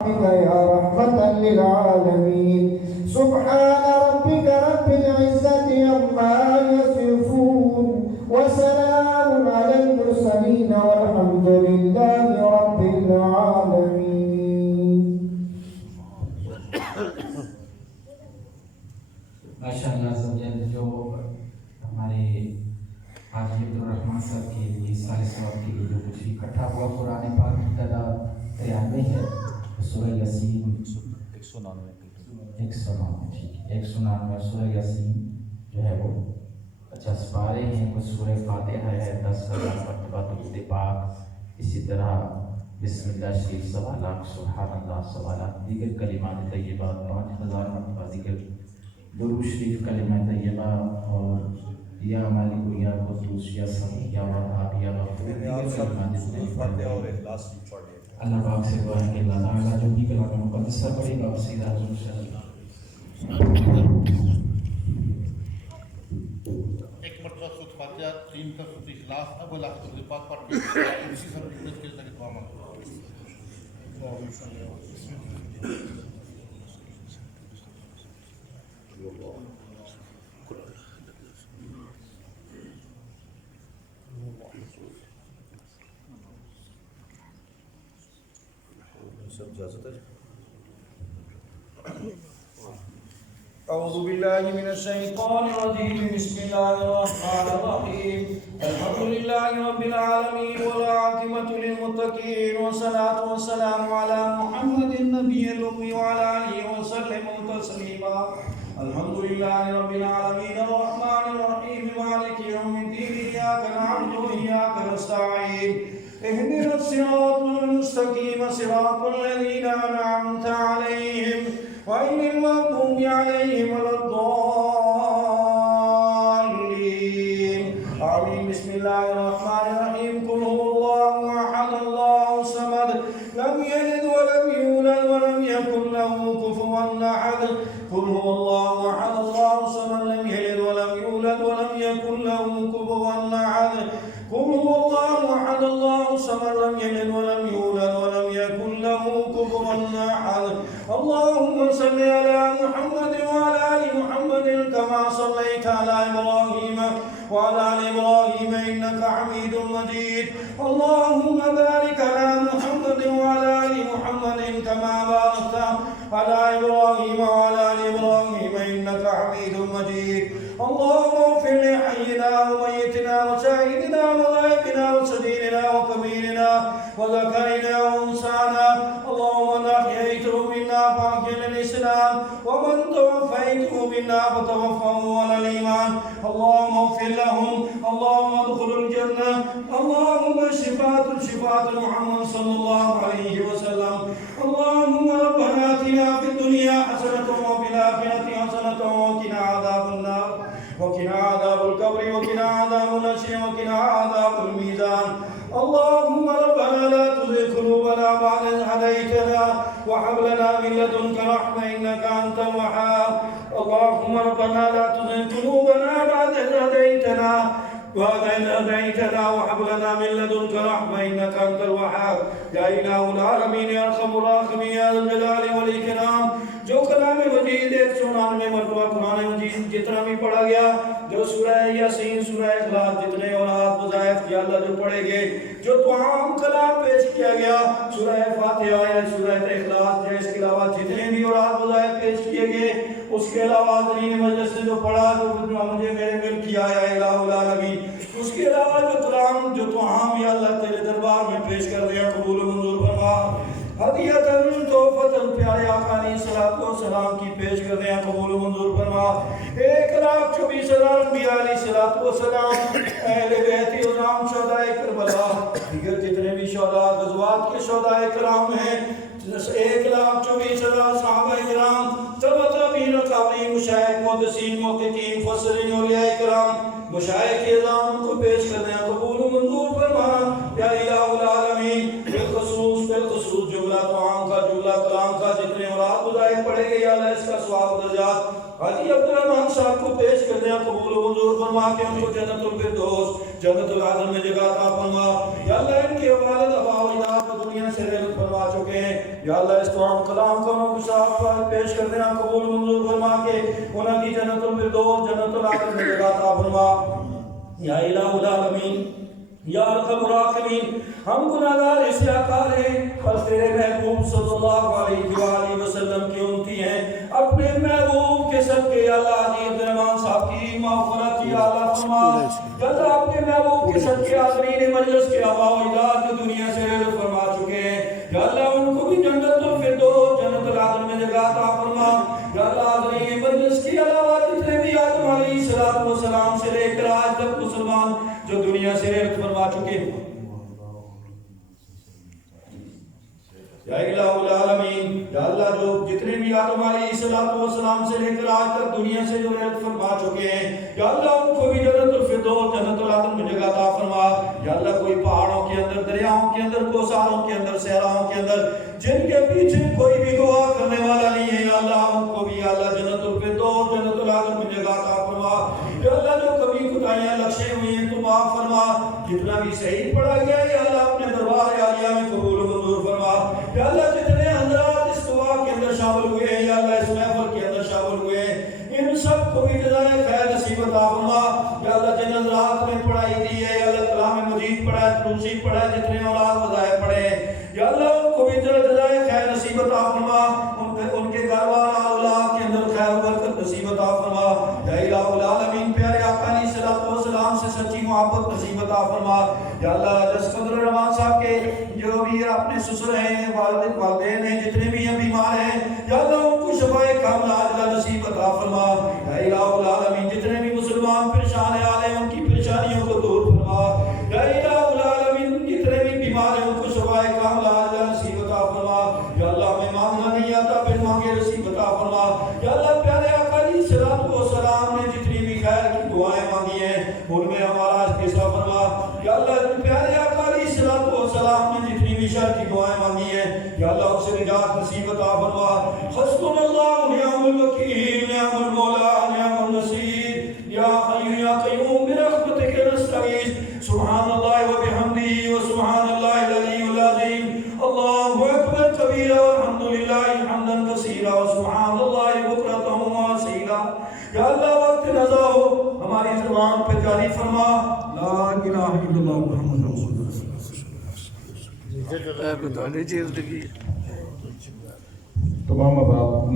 يا رحمة للعالمين. سبحان ربك رب العزة عما يصفون وسلام على المرسلين والحمد لله رب العالمين. ماشاءاللہ جو ہمارے حاجی عبدالرحمن صاحب کے لیے سارے ثواب کے لیے جو کچھ اکٹھا ہوا قرآن پاک کی تعداد 93 ہے. سورہ یاسین 199 سورہ یاسین جو ہے وہ 50 پارے ہیں. کچھ سورہ فاتحہ ہے 10,000 مرتبہ درود پاک. اسی طرح بسم اللہ شریف 1.25 لاکھ، سبحان اللہ 1.25 لاکھ، دیگر کلمات طیبات 5,000 مرتبہ ذکر، درود شریف کلمہ طیبہ، اور یا مالک یا قدوس یا سمیع یا وہاب یا غفور، دیگر کلمات اللہ پاک سے دعا ہے کہ اللہ تعالیٰ جو بھی کلام مقدسہ پڑھے گا اسی حضور صلی اللہ ایک مرتبہ سورۃ فاتحہ 3 کا سورۃ اخلاص اول آخر درود پاک پڑھ کے اسی سب کے ذریعے دعا مانگو. أعوذ بالله من الشيطان الرجيم. بسم الله الرحمن الرحيم. الحمد لله رب العالمين والعاقبة للمتقين والصلاة والسلام على محمد النبي الأمي وعلى آله وسلم تسليما. الحمد لله رب العالمين الرحمن الرحيم مالك يوم الدين. إياك نعبد وإياك نستعين. اهدنا الصراط المستقيم صراط الذين أنعمت عليهم غير المغضوب عليهم ولا الضالين. آمين. بسم الله الرحمن الرحيم. قل هو الله أحد الله الصمد لم يلد ولم يولد ولم يكن له كفوا أحد. قل هو الله أحد الله الصمد لم يلد ولم يولد ولم يكن له كفوا أحد. قل هو الله أحد الله الصمد لم يلد ولم يولد ولم يكن له كفوا أحد. اللهم صل على محمد وعلى آل محمد كما صليت على إبراهيم وعلى آل إبراهيم إنك حميد مجيد. اللهم بارك على محمد وعلى آل محمد كما باركت على إبراهيم وعلى آل إبراهيم إنك حميد مجيد. اللهم اغفر لحينا وميتنا وشاهدنا وغائبنا وصغيرنا وكبيرنا وذكرنا وانثانا. اللهم من احييته منا فاحيه الاسلام ومن توفيته منا فتوفه على الايمان. اللهم اغفر لهم. اللهم ادخلوا الجنه. اللهم شفاعة محمد صلى الله عليه وسلم. اللهم ربنا اتنا في الدنيا حسنه وفي الاخره حسنه وقنا عذاب النار وقنا عذاب القبر وقنا عذاب النشر وقنا عذاب الميزان. اللهم ربنا لا تزغ قلوبنا بعد إذ هديتنا وهب لنا من لدنك رحمة إنك أنت الوهاب. اللهم ربنا لا تزغ قلوبنا بعد إذ هديتنا وهب لنا من لدنك رحمة إنك أنت الوهاب. يا إله العالمين يا أرحم الراحمين يا ذا الجلال والإكرام. جو کلام مجید 199 مرتبہ قرآن مجید جتنا بھی پڑھا گیا، جو سورہ یاسین، سورہ اخلاص جتنے اولاد وظائف یا اللہ جو پڑھے گے، جو تمام کلام پیش کیا گیا، سورہ فاتحہ یا سورہ اخلاص یا اس کے علاوہ جتنے بھی اولاد وظائف پیش کیے گئے، اس کے علاوہ حاضرین مجلس سے جو پڑھا جو مجھے میرے مل کیا ہے الہ العالمین، اس کے علاوہ جو کلام جو تمام یا اللہ تیرے دربار میں پیش کر دیا قبول و منظور فرما. ہدیۃً تحفۃً پیارے آقا علیہ الصلوۃ والسلام کی پیش کر دیں قبول و منظور فرما. 1,24,000 انبیاء علیہ الصلوۃ والسلام، اہل بیت عظام، شہداء کربلا، دیگر جتنے بھی شہداء غزوات کے شہداء کرام ہیں، 1,24,000 صحابہ کرام، تابعین تابعین، مشائخ، محدثین، محققین، مفسرین، اولیاء کرام، مشائخ اعظام کو پیش کر دیں قبول و منظور فرما. یا الہ العالمین بالخصوص جملہ توام کا، جملہ کلام کا، جتنے اولاد وظائف پڑھے گئے یا اللہ اس کا ثواب درجات حاجی عبدالرحمان صاحب کو پیش کر دیا قبول و منظور فرما کے ان کو جنت الفردوس جنت العدن میں جگہ عطا فرما یا اللہ ان کے والد ابا و اجداد کو دنیا سے رحمت فرما چکے ہیں یا اللہ اس قرآن کلام کو ان کو صاحب پیش کر دینا قبول و منظور فرما کے انہوں کی جنت الفردوس جنت العدن میں جگہ عطا فرما یا الہ العالمین یا ارحم الراحمین ہم گناہگار استحقار ہیں پر تیرے محبوب صلی اللہ علیہ وآلہ وسلم کی امتی ہیں اپنے محبوب کے صدقے یا اللہ حاجی عبدالرحمان صاحب کی مغفرت یا اللہ فرما یا اللہ اپنے محبوب کے صدقے حاضرین مجلس کے آبا و اجداد جو دنیا سے رحمت فرما چکے ہیں یا اللہ ان کو بھی جنت الفردوس جنت العدن میں جگہ عطا فرما یا اللہ حاضرین مجلس کے علاوہ جتنے بھی آدم علیہ السلام سے لے کر آج تک مسلمان جو دنیا سے رحمت فرما چکے ہیں یا الہ العالمین یا اللہ جو جتنے بھی آدم علیہ السلام سے لے کر آج تک دنیا سے جو رحمت فرما چکے ہیں یا اللہ ان کو بھی جنت الفردوس جنت العدن میں جگہ عطا فرما یا اللہ کوئی پہاڑوں کے اندر دریاؤں کے اندر کوساروں کے اندر صحراؤں کے اندر جن کے پیچھے کوئی بھی دعا کرنے والا نہیں ہے یا اللہ ان کو بھی یا اللہ جنت الفردوس جنت العدن میں جگہ عطا فرما یا اللہ جو کبھی خدائیاں لکشے ہوئی ہیں تو معاف فرما جتنا بھی صحیح پڑھا گیا ہے یا اللہ اپنے دربار عالیہ میں قبول و منظور فرما یا اللہ جتنے حضرات اس دعا کے اندر شامل ہوئے ہیں یا اللہ اس محفل کے اندر شامل ہوئے ہیں ان سب کو بھی جزائے خیر نصیب عطا فرما یا اللہ جن حضرات نے پڑھائی دی ہے یا اللہ کلام مجید پڑھا ہے تروسی پڑھا ہے جتنے اولاد وظائف پڑھے ہیں یا اللہ ان کو بھی جزائے خیر نصیب عطا فرما ان کے گھر والوں اولاد کے اندر خیر و برکت نصیب عطا فرما یا الہ العالمین پیارے آقا علیہ السلام سے سچی محبت نصیب عطا فرما یا اللہ جس قدر رحمان صاحب کے جو بھی اپنے سسر ہیں والدین ہیں جتنے بھی ہیں بیمار ہیں یا اللہ ان کو شفائے کاملہ عاجلہ نصیب عطا فرما یا الہ العالمین جتنے بھی مسلمان پریشان حال ہیں ان کی پریشانیوں کو دور فرما یا الہ العالمین جتنے بھی بیمار ہیں ان کو شفائے کاملہ عاجلہ نصیب عطا فرما یا اللہ ہمیں مانگنا نہیں آتا پھر مانگے نصیب عطا فرما یا اللہ پیارے آقا علیہ السلام نے جتنی بھی خیر کی دعائیں مانگی ہیں ان میں ہمارا حصہ فرما یا اللہ پیارے آقا علیہ السلام نے جتنی بھی شر کی دعائیں مانگی ہیں یا اللہ اس سے نجات نصیب عطا فرما حسبنا اللہ نعم الوکیل نعم المولا نعم النصیر یا حی یا قیوم برحمتک نستغیث سبحان اللہ وبحمدہ وسبحان اللہ العلی العظیم اللہ اکبر کبیرہ والحمدللہ حمدا کثیرا وسبحان اللہ بکرۃ واصیلا یا اللہ وقت رضا ہو ہماری زبان پہ جاری فرما لا الہ الا اللہ محمد رسول اللہ بتانے زندگی تمام اب آپ